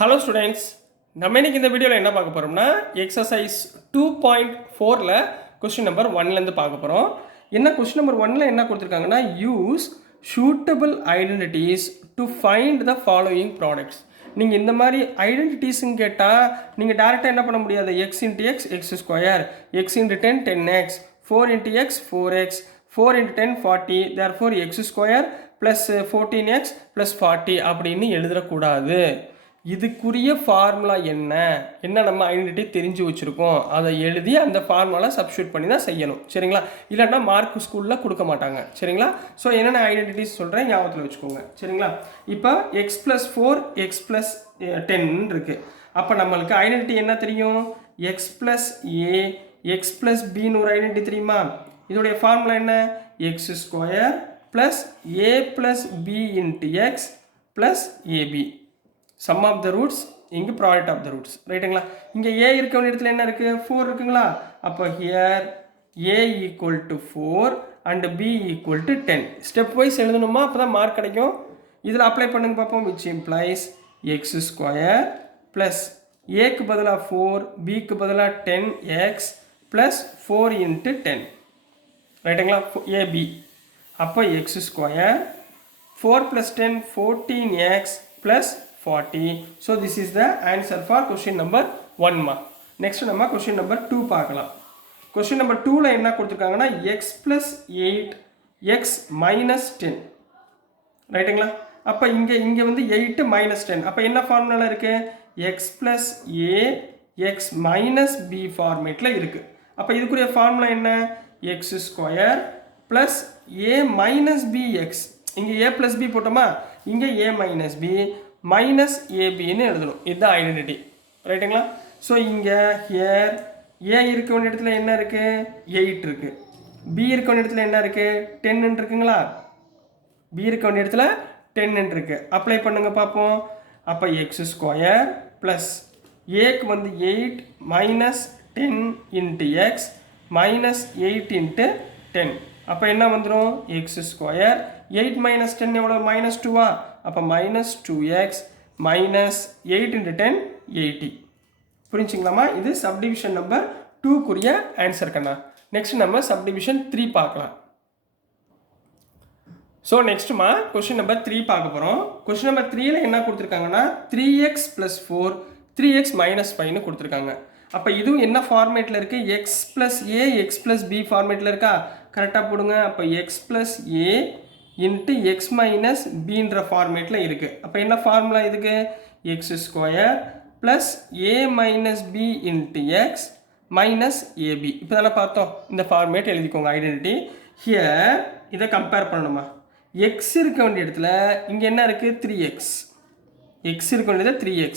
Hello students, நம்ம இன்னைக்கு இந்த வீடியோவில் என்ன பார்க்க போகிறோம்னா எக்ஸசைஸ் 2.4ல் கொஸ்டின் நம்பர் 1லேருந்து பார்க்க போகிறோம். என்ன கொஸ்டின் நம்பர் 1ல் என்ன கொடுத்துருக்காங்கன்னா, use suitable identities to find the following products. நீங்கள் இந்த மாதிரி ஐடென்டிட்டிஸ்ன்னு கேட்டால் நீங்கள் டேரெக்டாக என்ன பண்ண முடியாது. X into X X square, X into 10 10x, 4 into X 4x, 4 into 10 40, therefore X square plus 14x plus 40 அப்படின்னு எழுதக்கூடாது. இதுக்குரிய ஃபார்முலா என்ன நம்ம ஐடென்டிட்டி தெரிஞ்சு வச்சுருக்கோம், அதை எழுதி அந்த ஃபார்முலா சப்ஸ்டியூட் பண்ணி தான் செய்யணும். சரிங்களா? இல்லைன்னா மார்க் ஸ்கூலில் கொடுக்க மாட்டாங்க. சரிங்களா? ஸோ என்னென்ன ஐடென்டிட்டிஸ் சொல்கிறேன், ஞாபகத்தில் வச்சுக்கோங்க. சரிங்களா? இப்போ எக்ஸ் ப்ளஸ் 4 எக்ஸ் ப்ளஸ் 10 இருக்குது. அப்போ நம்மளுக்கு ஐடென்டிட்டி என்ன தெரியும்? X plus a x plus பின்னு ஒரு ஐடென்டிட்டி தெரியுமா? இதோடைய ஃபார்முலா என்ன? X square plus a plus b into x plus a b. Sum of the roots, இங்கே ப்ராடக்ட் ஆஃப் த ரூட்ஸ். ரைட்டுங்களா? இங்கே ஏ இருக்க வேண்டிய இடத்துல என்ன இருக்குது? 4 இருக்குங்களா? அப்போ here a equal to 4 and b equal to 10. Step wise எழுதணுமா? அப்போ தான் மார்க் கிடைக்கும். இதில் அப்ளை பண்ணுங்க பார்ப்போம். Which implies x square plus ஏக்கு பதிலாக 4, பிக்கு பதிலாக 10x ப்ளஸ் 4 இன்ட்டு 10. ரைட்டுங்களா? ஏபி. அப்போ X square 4 plus 10 14x plus 40. So this is the answer for question number 1 ma. Next நம்ம question number 2 பார்க்கலாம். question number 2ல என்ன கொடுத்துருக்காங்கன்னா x plus 8 x minus 10. ரைட்டுங்களா? அப்போ இங்கே வந்து 8 minus 10. அப்போ என்ன ஃபார்முலாவில் இருக்கு? x plus a x minus b ஃபார்மேட்டில் இருக்குது. அப்போ இதுக்குரிய ஃபார்முலா என்ன? x square plus a minus bx. இங்கே a plus b போட்டோமா? இங்கே a minus b மைனஸ் ஏபின்னு எழுதணும். இதுதான் ஐடென்டிட்டி. ரைட்டுங்களா? ஸோ இங்கே ஹியர் ஏ இருக்க வேண்டிய இடத்துல என்ன இருக்குது? 8 இருக்குது. பி இருக்க வேண்டிய இடத்துல என்ன இருக்குது? 10 இருக்குங்களா? பி இருக்க வேண்டிய இடத்துல 10 இருக்குது. அப்ளை பண்ணுங்க பார்ப்போம். அப்போ எக்ஸ் ஸ்கொயர் ப்ளஸ் ஏக்கு வந்து 8 minus 10 into x minus 8 into 10. அப்போ என்ன வந்துடும்? எக்ஸ் ஸ்கொயர் 8 மைனஸ் 10 எவ்வளோ? மைனஸ் 2வா? அப்போ மைனஸ் 2x மைனஸ் 8 இன்ட்டு 10 80. புரிஞ்சுங்களாமா? இது சப்டிவிஷன் நம்பர் 2க்குரிய ஆன்சர் கண்ணா. நெக்ஸ்ட் நம்ம சப்டிவிஷன் 3 பார்க்கலாம். ஸோ நெக்ஸ்ட்டுமா கொஸ்டின் நம்பர் 3 பார்க்க போகிறோம். கொஸ்டின் நம்பர் 3ல என்ன கொடுத்துருக்காங்கன்னா 3x ப்ளஸ் 4 3x மைனஸ் 5ன்னு கொடுத்துருக்காங்க. அப்போ இதுவும் என்ன ஃபார்மேட்டில் இருக்குது? X plus a x plus b ஃபார்மேட்டில் இருக்கா? கரெக்டாக போடுங்க. அப்போ x plus a into x minus பின்ற ஃபார்மேட்டில் இருக்குது. அப்போ என்ன ஃபார்முலா இதுக்கு? X square plus a minus b into x minus ab. இப்போ தானே பார்த்தோம். இந்த ஃபார்மேட் எழுதிக்கோங்க ஐடென்டிட்டி. ஹியர் இதை கம்பேர் பண்ணணுமா? எக்ஸ் இருக்க வேண்டிய இடத்துல இங்கே என்ன இருக்குது? 3x. எக்ஸ் இருக்க வேண்டியது 3x,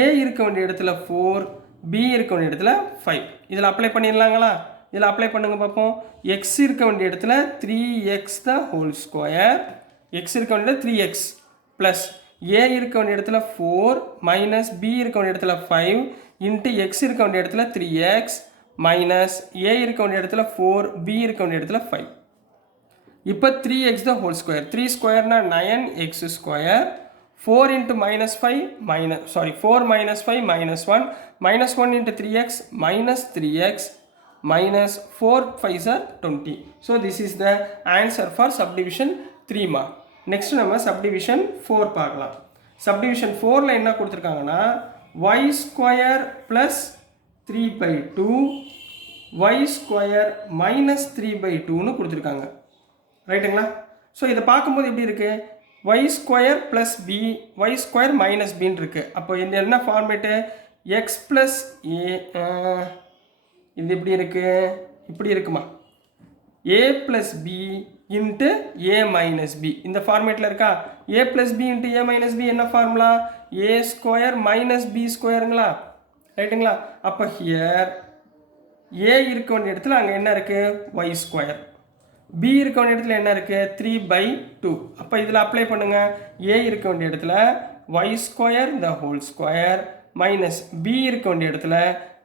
ஏ இருக்க வேண்டிய இடத்துல 4, பி இருக்க வேண்டிய இடத்துல 5. இதில் அப்ளை பண்ணிடலாங்களா? இதில் அப்ளை பண்ணுங்க பார்ப்போம். எக்ஸ் இருக்க வேண்டிய இடத்துல 3x த ஹோல் ஸ்கொயர், எக்ஸ் இருக்க வேண்டிய 3x ப்ளஸ் ஏ இருக்க வேண்டிய இடத்துல 4 மைனஸ் பி இருக்க வேண்டிய இடத்துல 5 இன்ட்டு எக்ஸ் இருக்க வேண்டிய இடத்துல 3x மைனஸ் ஏ இருக்க வேண்டிய இடத்துல 4 பி இருக்க வேண்டிய இடத்துல 5. இப்போ 3x the whole square, 3 ஸ்கொயர்னா 9x square, 4 into minus 5 4 minus 5 minus 1 minus 1 into 3x minus 3x minus 4 5s are 20. So this is the answer for subdivision 3 ma. Next நம்ம subdivision 4 பார்க்கலாம். subdivision 4ல என்ன கொடுத்துருக்காங்கன்னா y square plus 3 by 2 y square minus 3 by 2ன்னு கொடுத்துருக்காங்க. ரைட்டுங்களா? So இதை பார்க்கும்போது எப்படி இருக்குது? y square plus b y square minus bன்னு இருக்குது. அப்போ இந்த என்ன ஃபார்மேட்டு? x plus a இது எப்படி இருக்குது? இப்படி இருக்குமா? a plus b into a minus b இந்த ஃபார்மேட்டில் இருக்கா? a plus b into a minus b என்ன formula? A square minus b ஸ்கொயருங்களா? ரைட்டுங்களா? அப்போ ஹியர் ஏ இருக்க வேண்டிய இடத்துல அங்கே என்ன இருக்குது? Y square. பி இருக்க வேண்டிய இடத்துல என்ன இருக்குது? 3/2. அப்போ இதில் அப்ளை பண்ணுங்கள். ஏ இருக்க வேண்டிய இடத்துல y square the whole square minus b இருக்க வேண்டிய இடத்துல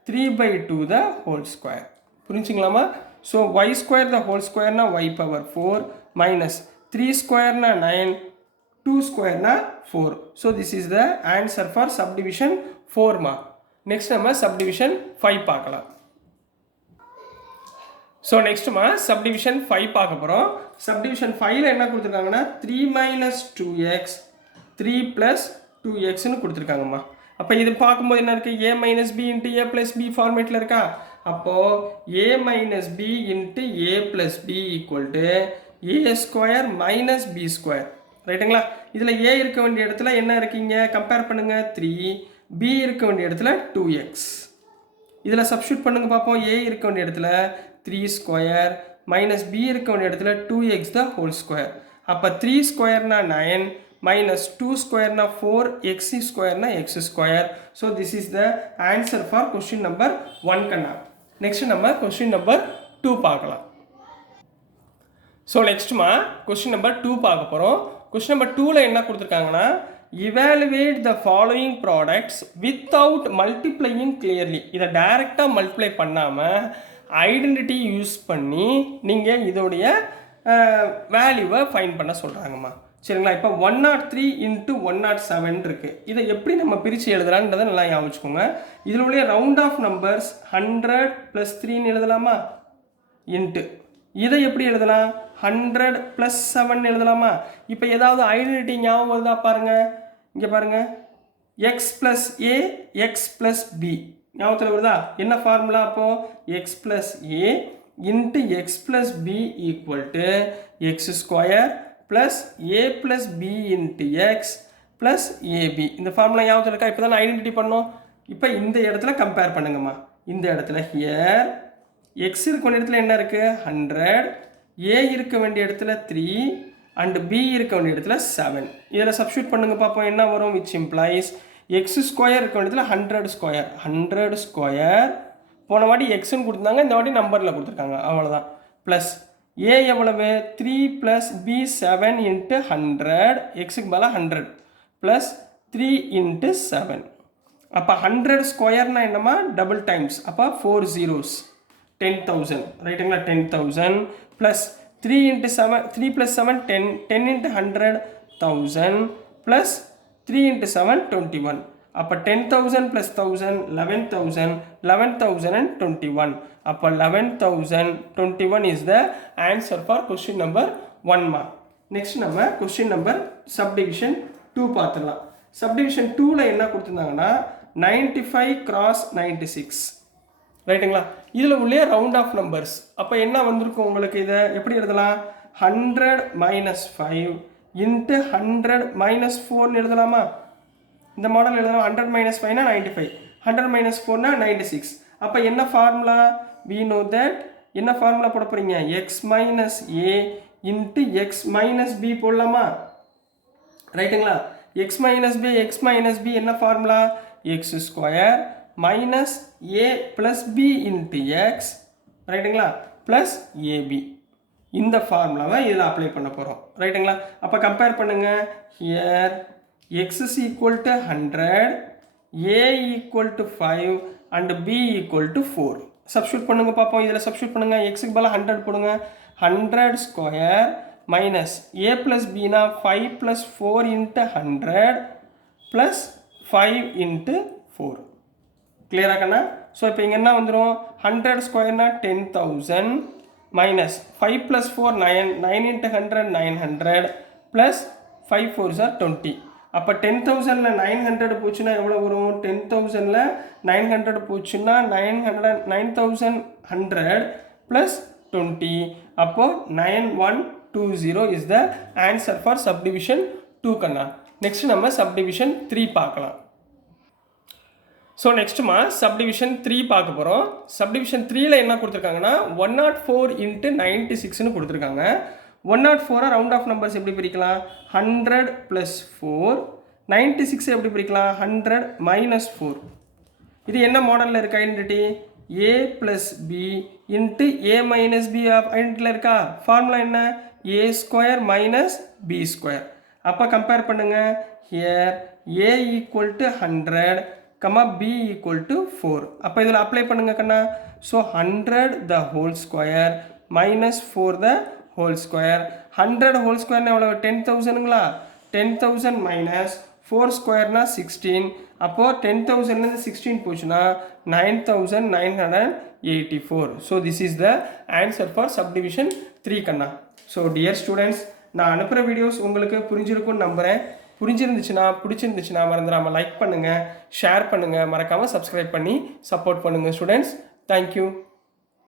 3/2 the whole square. புரிஞ்சுங்களாமா? So y square the whole square na y power 4 minus 3 square na 9 2 square na 4. So this is the answer for subdivision 4 ma. Next நம்ம subdivision 5 பார்க்கலாம். So next ma subdivision 5 பார்க்க போறோம். Subdivision 5ல என்ன கொடுத்திருக்காங்கன்னா 3 minus 2x 3 plus 2x னு கொடுத்திருக்காங்கம்மா. அப்ப இது பார்க்கும்போது என்ன இருக்கு a minus b into a plus b ஃபார்மேட்ல இருக்கா? அப்போ a minus b into a plus b equal to a square minus b square. ரைட்டுங்களா? இதுல a இருக்க வேண்டிய இடத்துல என்ன இருக்கீங்க கம்பேர் பண்ணுங்க 3, b இருக்க வேண்டிய இடத்துல 2x. இதுல சப்ஸ்டிட்யூட் பண்ணுங்க பாப்போம். a இருக்க வேண்டிய இடத்துல 3 square minus b இருக்க வேண்டிய இடத்துல 2x the whole square. அப்ப 3 square na 9 minus 2 square na 4 x square na x square. So this is the answer for question number 1 Kanna. Next நம்ம question number 2 பார்க்கலாம். So next மா question number 2 பார்க்க போறோம். Question number 2ல என்ன கொடுத்திருக்காங்கன்னா evaluate the following products without multiplying clearly. இத டைரக்ட்டா multiply பண்ணாம identity use பண்ணி நீங்க இதோடைய வேல்யூவை ஃபைண்ட் பண்ண சொல்றாங்கம்மா. சரிங்களா? இப்போ 103 into 107 இருக்கு. இதை எப்படி நம்ம பிரித்து எழுதலான்றதை நல்லா ஞாபகம் வச்சுக்கோங்க. இதில் உள்ள ரவுண்ட் ஆஃப் நம்பர்ஸ் 100 + 3 எழுதலாமா? இன்ட்டு இதை எப்படி எழுதலாம் 100 + 7 எழுதலாமா? இப்போ ஏதாவது ஐடென்டிட்டி ஞாபகம் வருதா பாருங்க. இங்கே பாருங்க x + a x + b ஞாபகத்தில் வருதா? என்ன ஃபார்முலா அப்போ x + a into x + b equal to x square plus a plus b into x plus ab. இந்த ஃபார்முலா ஞாபகத்தில் இருக்கா? இப்போ தான் ஐடென்டிட்டி பண்ணோம். இப்போ இந்த இடத்துல கம்பேர் பண்ணுங்கம்மா. இந்த இடத்துல ஹியர் x இருக்க வேண்டிய இடத்துல என்ன இருக்கு 100, a இருக்க வேண்டிய இடத்துல 3 and b இருக்க வேண்டிய இடத்துல 7. இதில் சப்ஸ்டிட்யூட் பண்ணுங்க பார்ப்போம் என்ன வரும். which implies x ஸ்கொயர் இருக்க வேண்டிய இடத்துல 100 ஸ்கொயர் போன வாட்டி எக்ஸ்ன்னு கொடுத்துருந்தாங்க, இந்த வாட்டி நம்பரில் கொடுத்துருக்காங்க, அவ்வளோதான். ப்ளஸ் a எவ்வளவு 3 + b 7 into 100 எக்ஸுக்கு பதிலாக 100 ப்ளஸ் 3 into 7. அப்போ 100 ஸ்கொயர்னா என்னம்மா டபுள் டைம்ஸ். அப்போ 4 zeros 10,000 ரைட்டுங்களா? 10,000 plus 3 into 7 3 + 7 10 10 into 100 1000 plus 3 into 7 21. அப்போ 10,000 + 1,000 11,000 11,000 and 21. அப்போ 11,021 is the answer for question number 1 ma. Next நம்ம question number subdivision 2 பார்த்துடலாம். subdivision 2ல என்ன கொடுத்துருந்தாங்கன்னா 95 × 96 ரைட்டுங்களா? இதில் உள்ளே ரவுண்ட் ஆஃப் நம்பர்ஸ். அப்போ என்ன வந்திருக்கும் உங்களுக்கு? இதை எப்படி எழுதலாம் 100 - 5 into 100 - 4 எழுதலாமா? இந்த மாடல் எழுதலாம். 100 - 5 னா 95, 100 - 4 னா 96. அப்போ என்ன ஃபார்முலா? we know that என்ன ஃபார்முலா போட போறீங்க x - a into x - b போடலாமா? ரைட்டுங்களா? x - b x - b என்ன formula? x square minus a plus b into x ரைட்டுங்களா plus ab. இந்த ஃபார்முலாவை இதில் அப்ளை பண்ண போகிறோம் ரைட்டுங்களா? அப்போ கம்பேர் பண்ணுங்க. here x is equal to 100, a equal to 5 and b equal to 4. Substitute பண்ணுங்க பார்ப்போம். இதில் சப்ஸ்டிட்யூட் பண்ணுங்க. எக்ஸுக்கு பதிலாக 100 போடுங்க. 100 ஸ்கொயர் மைனஸ் a + b னா 5 + 4 into 100 + 5 into 4. கிளியரா கண்ணா? ஸோ இப்போ இங்கே என்ன வந்துடும் 100 ஸ்கொயர்னா 10,000 minus 5 + 4 9 9 into 100 900 plus 5 4s are 20. அப்போ 10,000ல் 900 போச்சுன்னா எவ்வளோ வரும்? 10,000ல் 900 போச்சுன்னா 9,100 ப்ளஸ் 20. அப்போ 9120 is the answer for subdivision 2 கண்ணா. நெக்ஸ்ட் நம்ம சப்டிவிஷன் 3 பார்க்கலாம். ஸோ நெக்ஸ்ட்டுமா சப்டிவிஷன் 3 பார்க்க போகிறோம். சப்டிவிஷன் 3ல் என்ன கொடுத்துருக்காங்கன்னா 104 into 96ன்னு கொடுத்துருக்காங்க. 104 ரவுண்ட் ஆஃப் நம்பர்ஸ் எப்படி பிரிக்கலாம்? 100 + 4. 96 எப்படி பிரிக்கலாம்? 100 - 4. இது என்ன மாடலில் இருக்கு identity? a + b into a - b ஐடென்டிட்டியில் இருக்கா? ஃபார்முலா என்ன? a square minus b square. அப்போ கம்பேர் பண்ணுங்க. here a equal to 100 b equal to 4. அப்போ இதில் அப்ளை பண்ணுங்க கண்ணா. So 100 the whole square minus 4 the whole square. 100 whole square எவ்வளோ? 10,000ங்களா? 10,000 மைனஸ் 4 ஸ்கொயர்னா 16. அப்போது 10,000லேருந்து 16 போச்சுன்னா 9,984. So this is the answer for subdivision 3 கண்ணா. ஸோ டியர் ஸ்டூடெண்ட்ஸ், நான் அனுப்புகிற வீடியோஸ் உங்களுக்கு புரிஞ்சிருக்கும்னு நம்புகிறேன். பிடிச்சிருந்துச்சுன்னா மறந்துடாமல் லைக் பண்ணுங்கள், ஷேர் பண்ணுங்கள், மறக்காமல் சப்ஸ்கிரைப் பண்ணி சப்போர்ட் பண்ணுங்கள் ஸ்டூடெண்ட்ஸ். தேங்க்யூ.